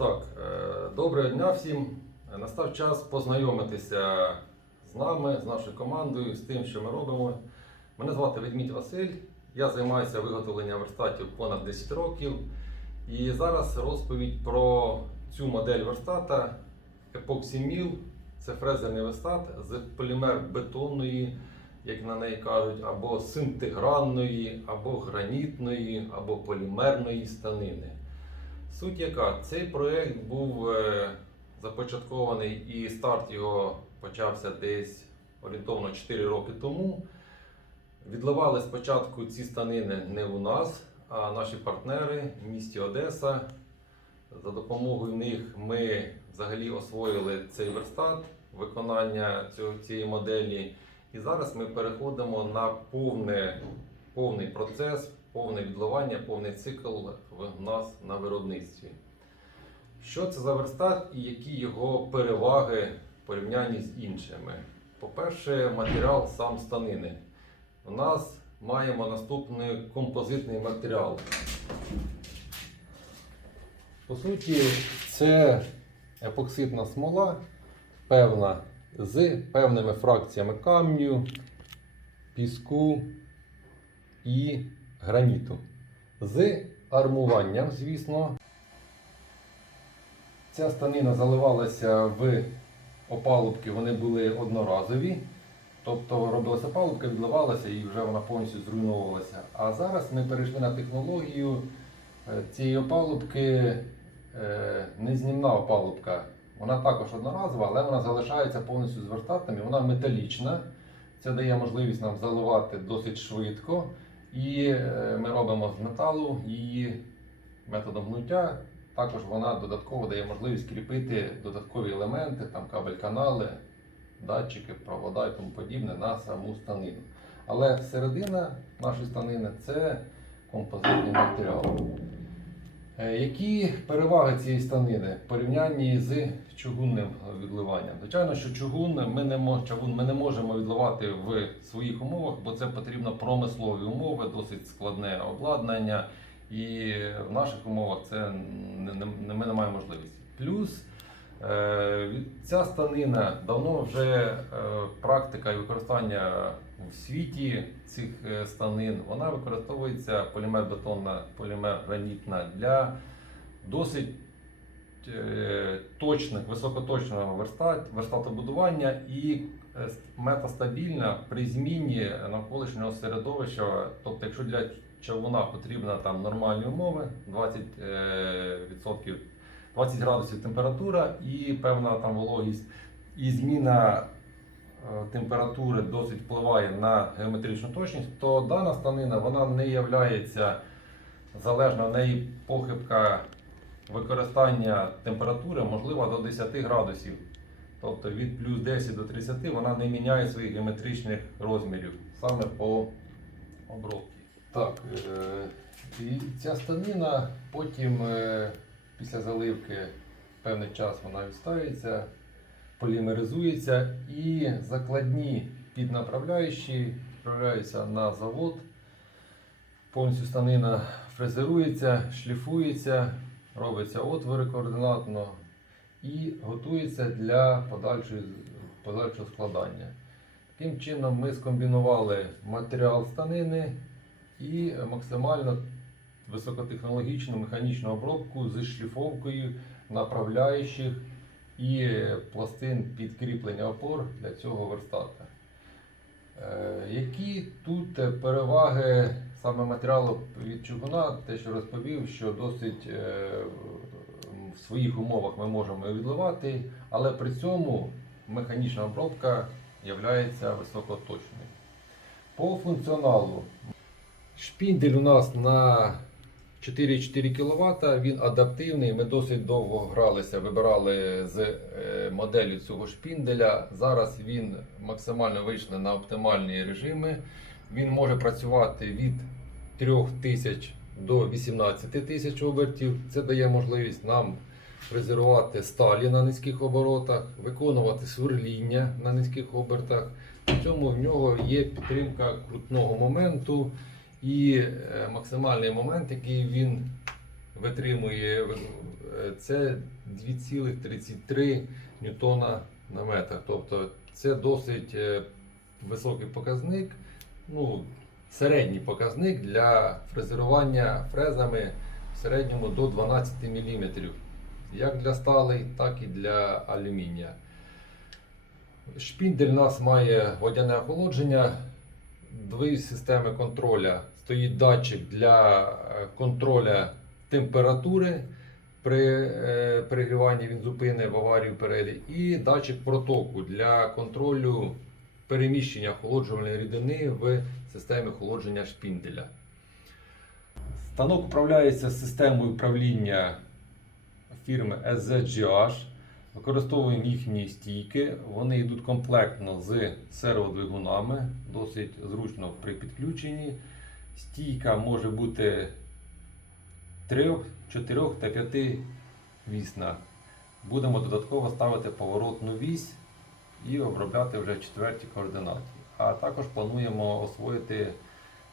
Так, е, доброго дня всім. Настав час познайомитися з нами, з нашою командою, з тим, що ми робимо. Мене звати Ведмідь Василь. Я займаюся виготовленням верстатів понад 10 років. І зараз розповідь про цю модель верстата Epoxy Mill. Це фрезерний верстат з полімер бетонної, як на неї кажуть, або синтегранної, або гранітної, або полімерної станини. Суть яка, цей проєкт був е, започаткований і старт його почався десь орієнтовно 4 роки тому. Відливали спочатку ці станини не у нас, а наші партнери в місті Одеса. За допомогою них ми взагалі освоїли цей верстат, виконання цієї моделі. І зараз ми переходимо на повне, повний процес, повне відливання, повний цикл в нас на виробництві. Що це за верстат і які його переваги в порівнянні з іншими? По-перше, матеріал сам станини. У нас маємо наступний композитний матеріал. По суті, це епоксидна смола, певна з певними фракціями камню, піску і граніту. З армуванням, звісно. Ця станина заливалася в опалубки, вони були одноразові. Тобто робилася палубка, відливалася і вже вона повністю зруйновувалася. А зараз ми перейшли на технологію е, цієї опалубки, е, незнімна опалубка. Вона також одноразова, але вона залишається повністю з верстатами. Вона металічна. Це дає можливість нам заливати досить швидко. І е, ми робимо з металу її методом гнуття. Також вона додатково дає можливість кріпити додаткові елементи, там кабель-канали, датчики, провода і тому подібне на саму станину. Але середина нашої станини це композитний матеріал. Е, Які переваги цієї станини в порівнянні з чугунним відливанням? Звичайно, що чугун ми не, мож, чугун ми не можемо відливати в своїх умовах, бо це потрібно промислові умови, досить складне обладнання. І в наших умовах це не, не, ми не маємо можливості. Плюс ця станина давно вже е, практика використання в світі цих е, станин. Вона використовується полімер бетонна, полімер гранітна для досить е, точних, високоточного верстат, верстатобудування і е, метастабільна при зміні навколишнього середовища. Тобто, якщо для човуна потрібна там нормальні умови, 20, е, відсотків, 20 градусів температура і певна там вологість, і зміна е, температури досить впливає на геометричну точність, то дана станина вона не є залежна неї похибка використання температури можлива до 10 градусів. Тобто від плюс 10 до 30 вона не міняє своїх геометричних розмірів саме по обробці. Так, е, і ця станина потім е, після заливки певний час вона відставиться, полімеризується і закладні піднаправляючі відправляються на завод. Повністю станина фрезерується, шліфується, робиться отвори координатно і готується для подальшої, подальшого складання. Таким чином ми скомбінували матеріал станини і максимально високотехнологічну механічну обробку з шліфовкою направляючих і пластин підкріплення опор для цього верстата. Е, Які тут переваги саме матеріалу від чугуна, те, що розповів, що досить е, в своїх умовах ми можемо відливати, але при цьому механічна обробка є високоточною. По функціоналу шпіндель у нас на 4,4 кВт, він адаптивний. Ми досить довго гралися, вибирали з е, моделі цього шпінделя. Зараз він максимально вийшли на оптимальні режими. Він може працювати від 3000 до 18 тисяч обертів. Це дає можливість нам фрезерувати сталі на низьких оборотах, виконувати сверління на низьких обертах. При цьому в нього є підтримка крутного моменту і е, максимальний момент, який він витримує е, це 2,33 ньютона на метр. Тобто це досить е, високий показник, ну, середній показник для фрезерування фрезами в середньому до 12 мм. Як для сталей, так і для алюмінія. Шпіндель у нас має водяне охолодження, дві системи контроля. Стоїть датчик для е, контроля температури при е, перегріванні він в аварію перейде, і датчик протоку для контролю переміщення охолоджувальної рідини в системі охолодження шпінделя. Станок управляється системою управління фірми SZGH. Використовуємо їхні стійки. Вони йдуть комплектно з серводвигунами, досить зручно при підключенні. Стійка може бути 3, 4 та 5 вісна. Будемо додатково ставити поворотну вісь і обробляти вже четверті координати. А також плануємо освоїти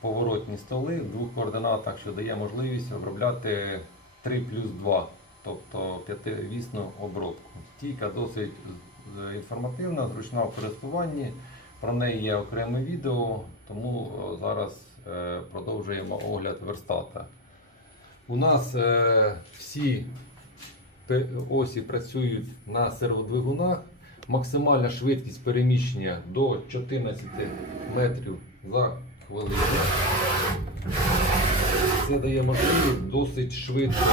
поворотні столи в двох координатах, що дає можливість обробляти 3 плюс 2, тобто п'ятивісну обробку. Стійка досить інформативна, зручна в користуванні. Про неї є окреме відео, тому зараз е, продовжуємо огляд верстата. У нас е, всі осі працюють на серводвигунах. Максимальна швидкість переміщення до 14 метрів за хвилину. Це дає можливість досить швидко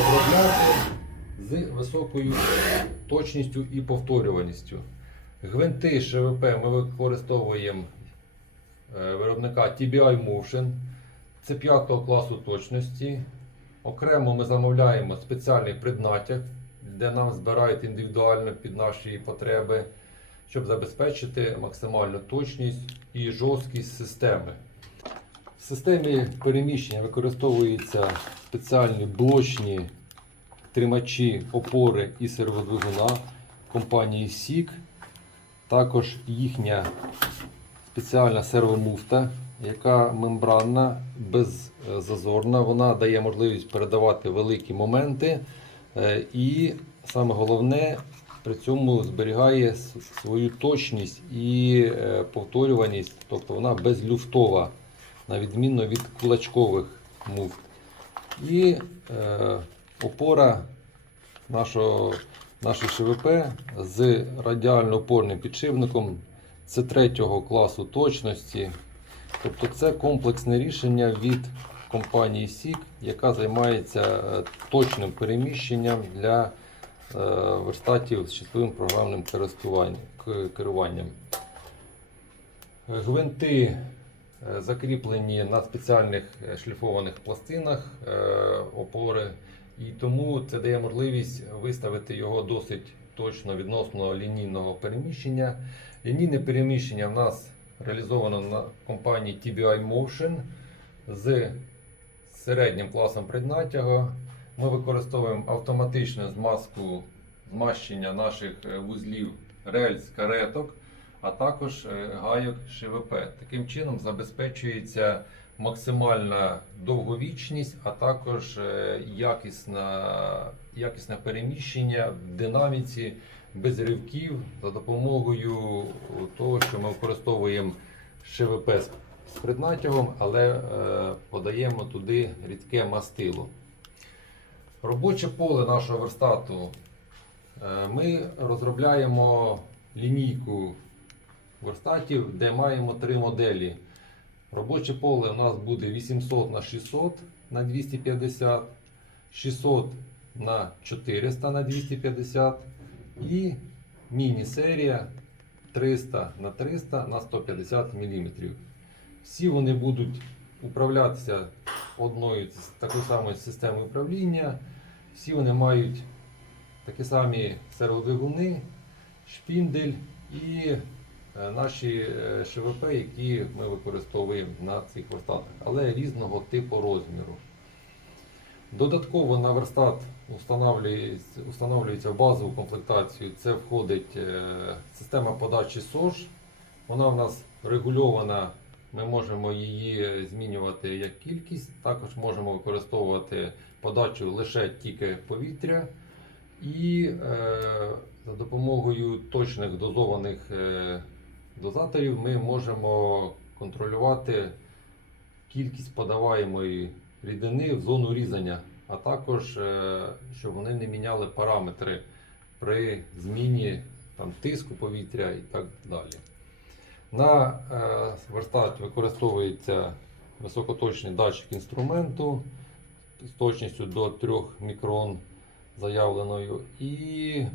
обробляти з високою точністю і повторюваністю. Гвинти ШВП ми використовуємо е, виробника TBI Motion. Це 5 класу точності. Окремо ми замовляємо спеціальний преднатяг, де нам збирають індивідуально під наші потреби, щоб забезпечити максимальну точність і жорсткість системи. В системі переміщення використовуються спеціальні блочні тримачі опори і серводвигуна компанії SIG. Також їхня спеціальна сервомуфта, яка мембранна, беззазорна. Вона дає можливість передавати великі моменти. е, І саме головне, при цьому зберігає свою точність і е, повторюваність, тобто вона безлюфтова, на відміну від кулачкових муфт. І е, опора нашого, нашої ШВП з радіально-опорним підшипником. Це третього класу точності. Тобто це комплексне рішення від компанії SIG, яка займається е, точним переміщенням для е, верстатів з числовим програмним керуванням. Е, Гвинти закріплені на спеціальних шліфованих пластинах опори, і тому це дає можливість виставити його досить точно відносно лінійного переміщення. Лінійне переміщення в нас реалізовано на компанії TBI Motion з середнім класом преднатягу. Ми використовуємо автоматичну змазку змащення наших е, вузлів рельс кареток, а також е, гайок ШВП. Таким чином забезпечується максимальна довговічність, а також е, якісна, якісне переміщення в динаміці без ривків за допомогою того, що ми використовуємо ШВП з- преднатягом, але е, подаємо туди рідке мастило. Робоче поле нашого верстату. Е, Ми розробляємо лінійку верстатів, де маємо три моделі. Робоче поле у нас буде 800 на 600 на 250, 600 на 400 на 250 і міні-серія 300 на 300 на 150 мм. Всі вони будуть управлятися одною такою самою системою управління. Всі вони мають такі самі серводвигуни, шпіндель і наші е, ШВП, які ми використовуємо на цих верстатах, але різного типу розміру. Додатково на верстат установлюється в базову комплектацію. Це входить е, система подачі СОЖ. Вона в нас регульована Ми можемо її змінювати як кількість, також можемо використовувати подачу лише тільки повітря. І е, за допомогою точних дозованих е, дозаторів ми можемо контролювати кількість подаваємої рідини в зону різання, а також е, щоб вони не міняли параметри при зміні там, тиску повітря і так далі. На е, верстаті використовується високоточний датчик інструменту з точністю до 3 мікрон заявленою, і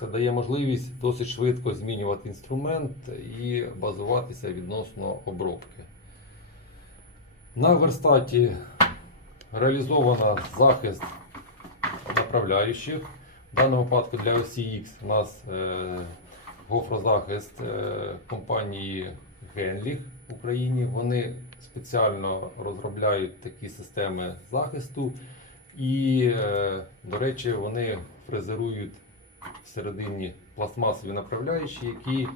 це дає можливість досить швидко змінювати інструмент і базуватися відносно обробки. На верстаті реалізовано захист направляючих. В даному випадку для осі X у нас е, гофрозахист е, компанії Генліх в Україні. Вони спеціально розробляють такі системи захисту. І, е, до речі, вони фрезерують всередині пластмасові направляючі, які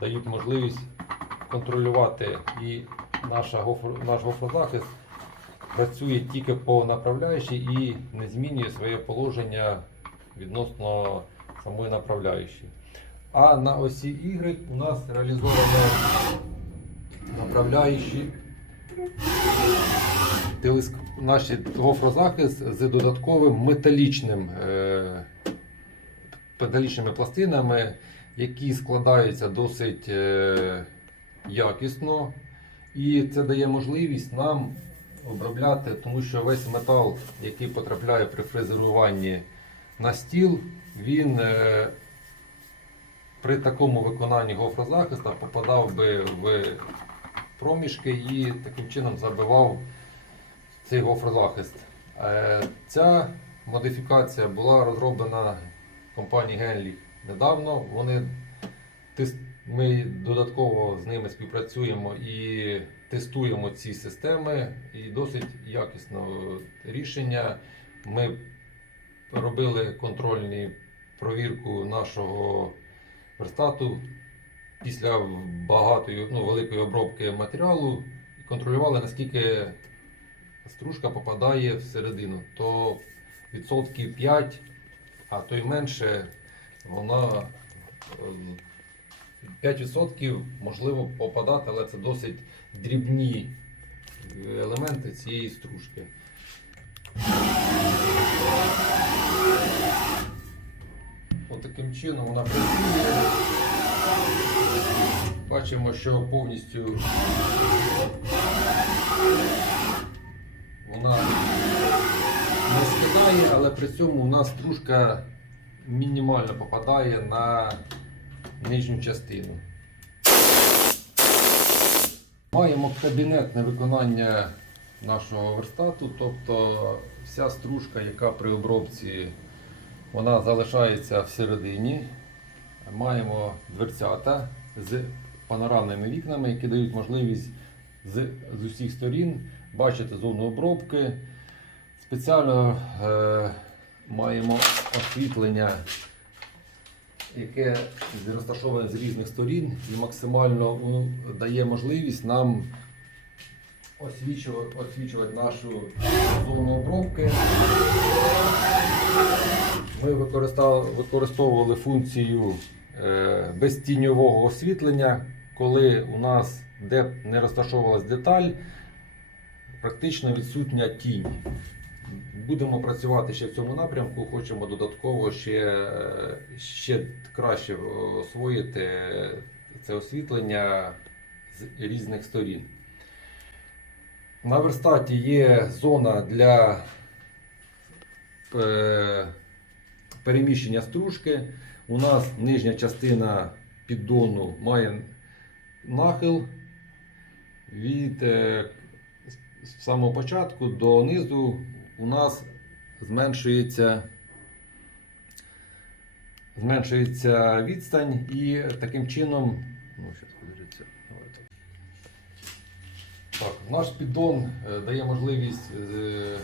дають можливість контролювати. І наша гофр, наш гофрозахист працює тільки по направляючій і не змінює своє положення відносно самої направляючої. А на осі Y у нас реалізовано направляючі. Телеск... наші гофрозахист з додатковим металічним, е... металічними пластинами, які складаються досить е... якісно. І це дає можливість нам обробляти, тому що весь метал, який потрапляє при фрезеруванні на стіл, він е, при такому виконанні гофрозахиста попадав би в проміжки і таким чином забивав цей гофрозахист. Е, Ця модифікація була розроблена компанією Генлі недавно. Вони ми додатково з ними співпрацюємо і тестуємо ці системи, і досить якісне рішення. Ми робили контрольну провірку нашого верстату після багатої, ну, великої обробки матеріалу і контролювали, наскільки стружка попадає всередину. То відсотків 5, а то й менше, вона ем, 5% можливо попадати, але це досить дрібні елементи цієї стружки. Отаким чином вона працює. Бачимо, що повністю вона не скидає, але при цьому у нас стружка мінімально попадає на нижню частину. Маємо кабінетне виконання нашого верстату, тобто вся стружка, яка при обробці вона залишається всередині. Маємо дверцята з панорамними вікнами, які дають можливість з, з усіх сторін бачити зону обробки. Спеціально е, маємо освітлення яке розташоване з різних сторін і максимально ну, дає можливість нам освічувати, освічувати нашу зону обробки. Ми використовували функцію е, безтіньового освітлення, коли у нас де не розташовувалась деталь, практично відсутня тінь. Будемо працювати ще в цьому напрямку. Хочемо додатково ще, е, ще краще освоїти це освітлення з різних сторін. На верстаті є зона для е, переміщення стружки. У нас нижня частина піддону має нахил від е, самого початку до низу у нас зменшується, зменшується відстань і таким чином. Ну. Так, наш піддон е, дає можливість е,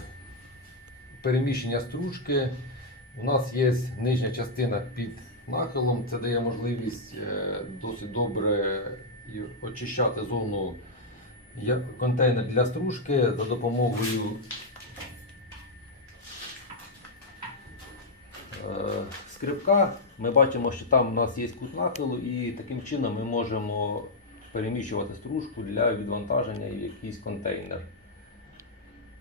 переміщення стружки. У нас є нижня частина під нахилом, це дає можливість е, досить добре очищати зону контейнер для стружки за допомогою е, скрипка. Ми бачимо, що там у нас є кут нахилу, і таким чином ми можемо переміщувати стружку для відвантаження в якийсь контейнер.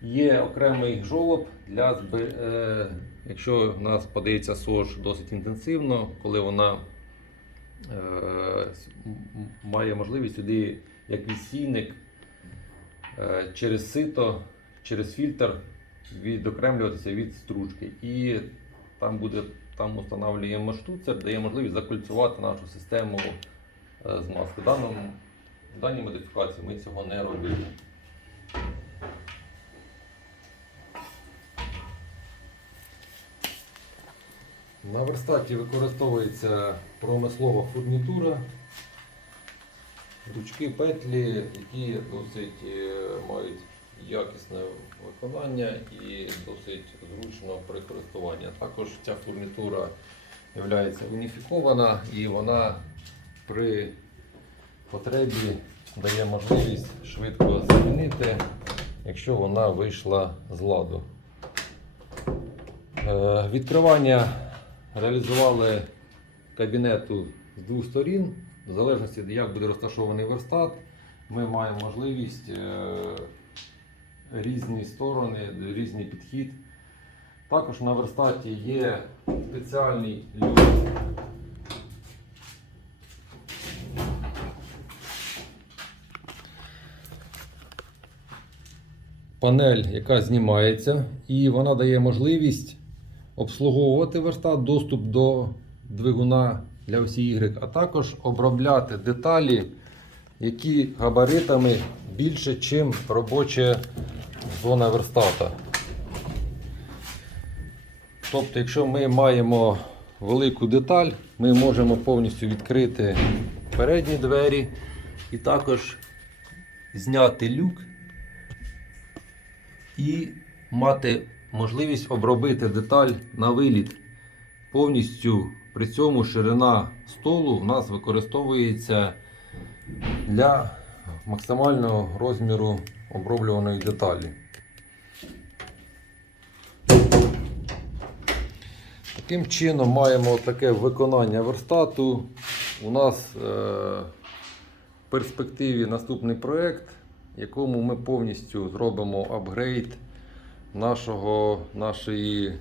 Є окремий жолоб для е, якщо в нас подається сож досить інтенсивно, коли вона е, має можливість сюди якийсь сійник е, через сито, через фільтр відокремлюватися від стружки. І там буде там встановлюємо штуцер, дає можливість закольцювати нашу систему е, змазки. В, даній модифікації ми цього не робили. На верстаті використовується промислова фурнітура, ручки, петлі, які досить е, мають якісне виконання і досить зручно при користуванні. Також ця фурнітура є уніфікована і вона при потребі дає можливість швидко замінити, якщо вона вийшла з ладу. Е, Відкривання реалізували кабінету з двох сторін. В залежності, як буде розташований верстат, ми маємо можливість е, різні сторони, різний підхід. Також на верстаті є спеціальний люк. Панель, яка знімається, і вона дає можливість обслуговувати верстат, доступ до двигуна для осі Y, а також обробляти деталі, які габаритами більше, ніж робоча зона верстата. Тобто, якщо ми маємо велику деталь, ми можемо повністю відкрити передні двері і також зняти люк і мати можливість обробити деталь на виліт. Повністю при цьому ширина столу у нас використовується для максимального розміру оброблюваної деталі. Таким чином маємо таке виконання верстату. У нас е, в перспективі наступний проєкт, якому ми повністю зробимо апгрейд нашого, нашої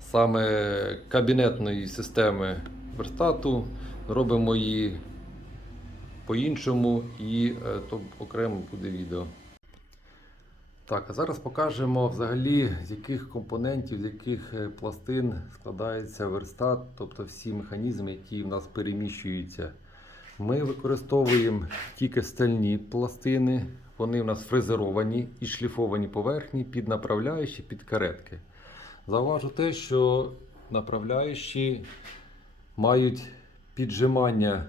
саме кабінетної системи верстату. Зробимо її по-іншому і е, то окремо буде відео. Так, а зараз покажемо взагалі, з яких компонентів, з яких е, пластин складається верстат, тобто всі механізми, які в нас переміщуються. Ми використовуємо тільки стальні пластини, вони в нас фрезеровані і шліфовані поверхні під направляючі, під каретки. Зауважу те, що направляючі мають піджимання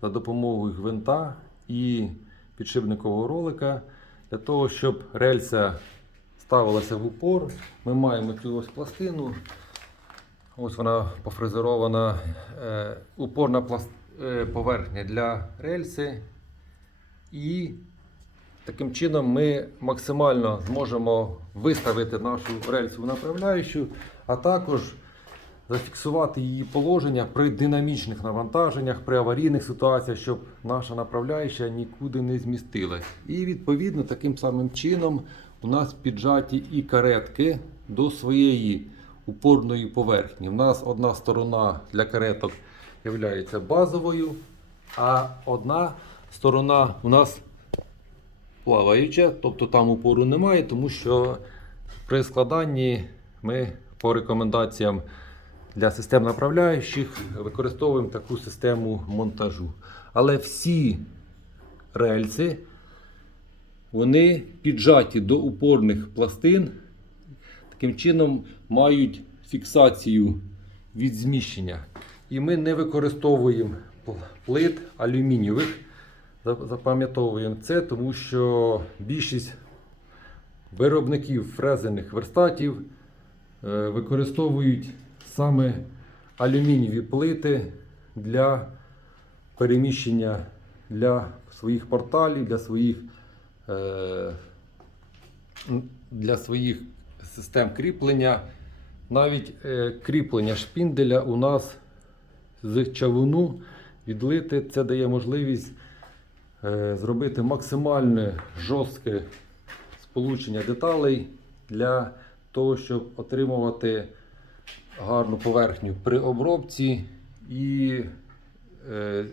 за допомогою гвинта і підшипникового ролика. Для того, щоб рельса ставилася в упор, ми маємо цю ось пластину. Ось вона пофрезерована, е, упорна пласт- е, поверхня для рельси. І таким чином ми максимально зможемо виставити нашу рельсу направляючу, а також зафіксувати її положення при динамічних навантаженнях, при аварійних ситуаціях, щоб наша направляюча нікуди не змістилась. І відповідно таким самим чином у нас піджаті і каретки до своєї упорної поверхні. У нас одна сторона для кареток є базовою, а одна сторона у нас плаваюча, тобто там упору немає, тому що при складанні ми по рекомендаціям для систем направляючих використовуємо таку систему монтажу. Але всі рельси вони піджаті до упорних пластин, таким чином мають фіксацію від зміщення. І ми не використовуємо плит алюмінієвих. Запам'ятовуємо це, тому що більшість виробників фрезерних верстатів е, використовують саме алюмінієві плити для переміщення для своїх порталів, для своїх е, для своїх систем кріплення. Навіть е, кріплення шпінделя у нас з чавуну відлити. Це дає можливість е, зробити максимальне жорстке сполучення деталей для того, щоб отримувати гарну поверхню при обробці і е,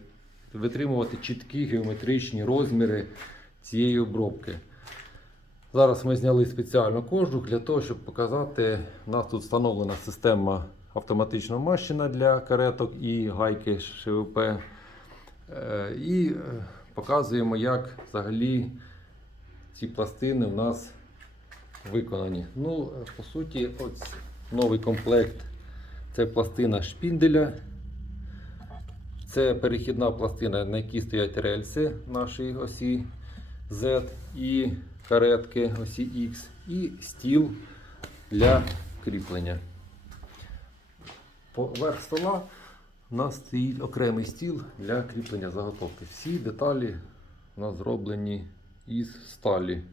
витримувати чіткі геометричні розміри цієї обробки. Зараз ми зняли спеціально кожух для того, щоб показати, у нас тут встановлена система автоматичного мащина для кареток і гайки ШВП. Е, І е, показуємо, як взагалі ці пластини в нас виконані. Ну, по суті, ось новий комплект це пластина шпінделя. Це перехідна пластина, на якій стоять рельси нашої осі Z і каретки осі X, і стіл для кріплення. Поверх стола у нас стоїть окремий стіл для кріплення заготовки. Всі деталі у нас зроблені із сталі.